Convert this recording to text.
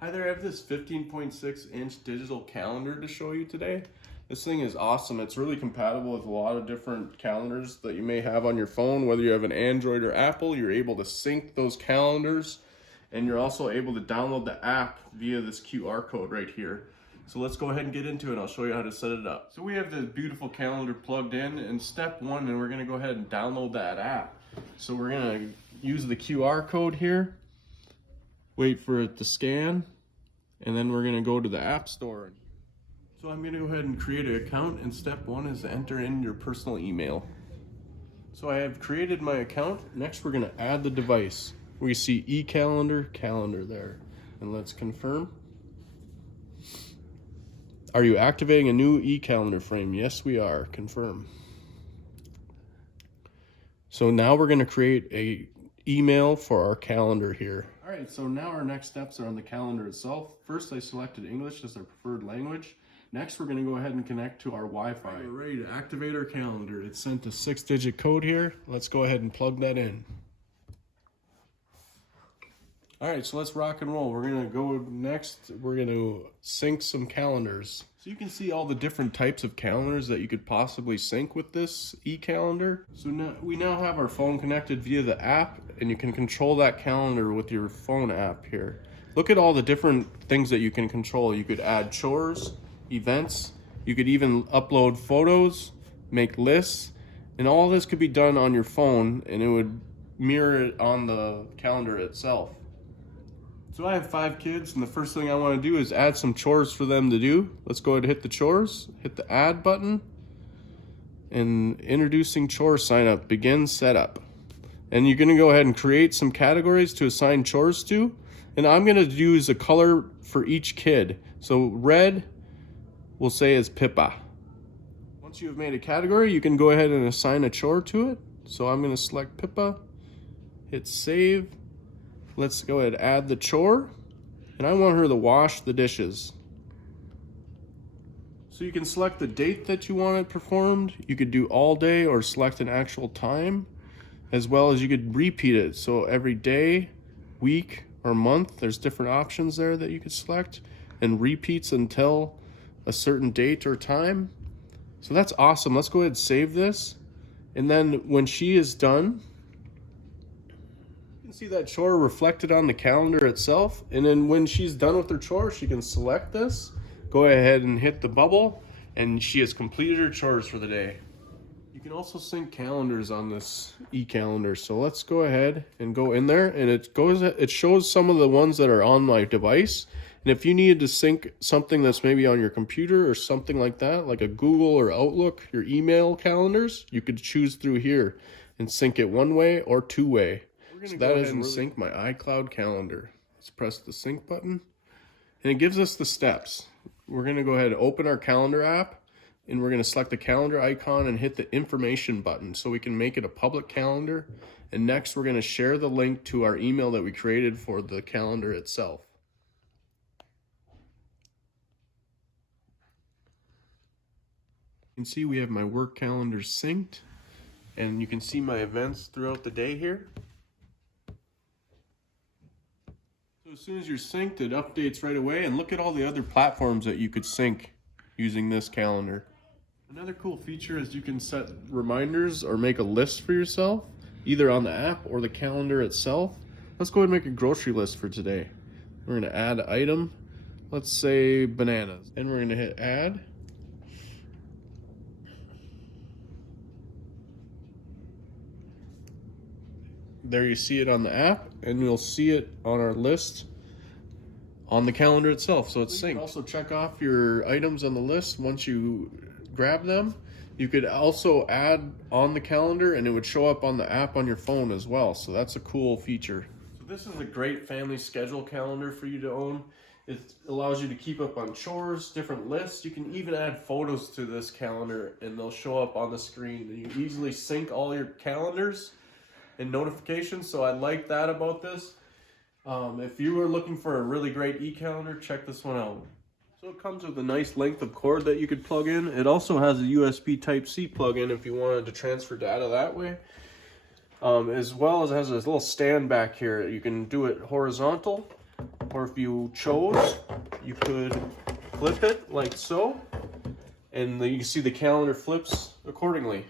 Hi there, I have this 15.6-inch digital calendar to show you today. This thing is awesome. It's really compatible with a lot of different calendars that you may have on your phone. Whether you have an Android or Apple, you're able to sync those calendars, and you're also able to download the app via this QR code right here. So let's go ahead and get into it. I'll show you how to set it up. So we have this beautiful calendar plugged in step one, and we're gonna go ahead and download that app. So we're gonna use the QR code here, wait for it to scan, and then we're gonna go to the App Store. So I'm gonna go ahead and create an account, and step one is to enter in your personal email. So I have created my account. Next we're gonna add the device. We see eCalendar, calendar there. And let's confirm. Are you activating a new eCalendar frame? Yes, we are. Confirm. So now we're gonna create a email for our calendar here. All right, so now our next steps are on the calendar itself. First, I selected English as our preferred language. Next, we're gonna go ahead and connect to our Wi-Fi. We're ready to activate our calendar. It's sent a 6-digit code here. Let's go ahead and plug that in. All right, so let's rock and roll. We're gonna go next, we're gonna sync some calendars. So you can see all the different types of calendars that you could possibly sync with this e-calendar. So now we now have our phone connected via the app, and you can control that calendar with your phone app here. Look at all the different things that you can control. You could add chores, events, you could even upload photos, make lists, and all this could be done on your phone, and it would mirror it on the calendar itself. So I have 5 kids, and the first thing I want to do is add some chores for them to do. Let's go ahead and hit the chores, hit the add button, and introducing chore sign up, begin setup. And you're going to go ahead and create some categories to assign chores to. And I'm going to use a color for each kid. So red we'll say is Pippa. Once you have made a category, you can go ahead and assign a chore to it. So I'm going to select Pippa, hit save. Let's go ahead and add the chore, and I want her to wash the dishes. So you can select the date that you want it performed. You could do all day or select an actual time, as well as you could repeat it. So every day, week, or month, there's different options there that you could select, and repeats until a certain date or time. So that's awesome. Let's go ahead and save this. And then when she is done, you can see that chore reflected on the calendar itself. And then when she's done with her chore, she can select this, go ahead and hit the bubble, and she has completed her chores for the day. You can also sync calendars on this e-calendar. So let's go ahead and go in there, and it shows some of the ones that are on my device. And if you needed to sync something that's maybe on your computer or something like that, like a Google or Outlook, your email calendars, you could choose through here and sync it one way or two way. So that is and sync my iCloud calendar. Let's press the sync button, and it gives us the steps. We're going to go ahead and open our calendar app, and we're going to select the calendar icon and hit the information button so we can make it a public calendar. And next we're going to share the link to our email that we created for the calendar itself. You can see we have my work calendar synced, and you can see my events throughout the day here. So as soon as you're synced, it updates right away, and look at all the other platforms that you could sync using this calendar. Another cool feature is you can set reminders or make a list for yourself, either on the app or the calendar itself. Let's go ahead and make a grocery list for today. We're going to add an item, let's say bananas, and we're going to hit add. There you see it on the app, and you'll see it on our list on the calendar itself, so it's synced. You can also check off your items on the list once you grab them. You could also add on the calendar, and it would show up on the app on your phone as well, so that's a cool feature. So this is a great family schedule calendar for you to own. It allows you to keep up on chores, different lists. You can even add photos to this calendar, and they'll show up on the screen. And you easily sync all your calendars and notifications, so I like that about this. If you were looking for a really great e-calendar, check this one out. So it comes with a nice length of cord that you could plug in. It also has a USB Type-C plug-in if you wanted to transfer data that way. As well as it has this little stand back here. You can do it horizontal, Or if you chose, you could flip it like so, and then you can see the calendar flips accordingly.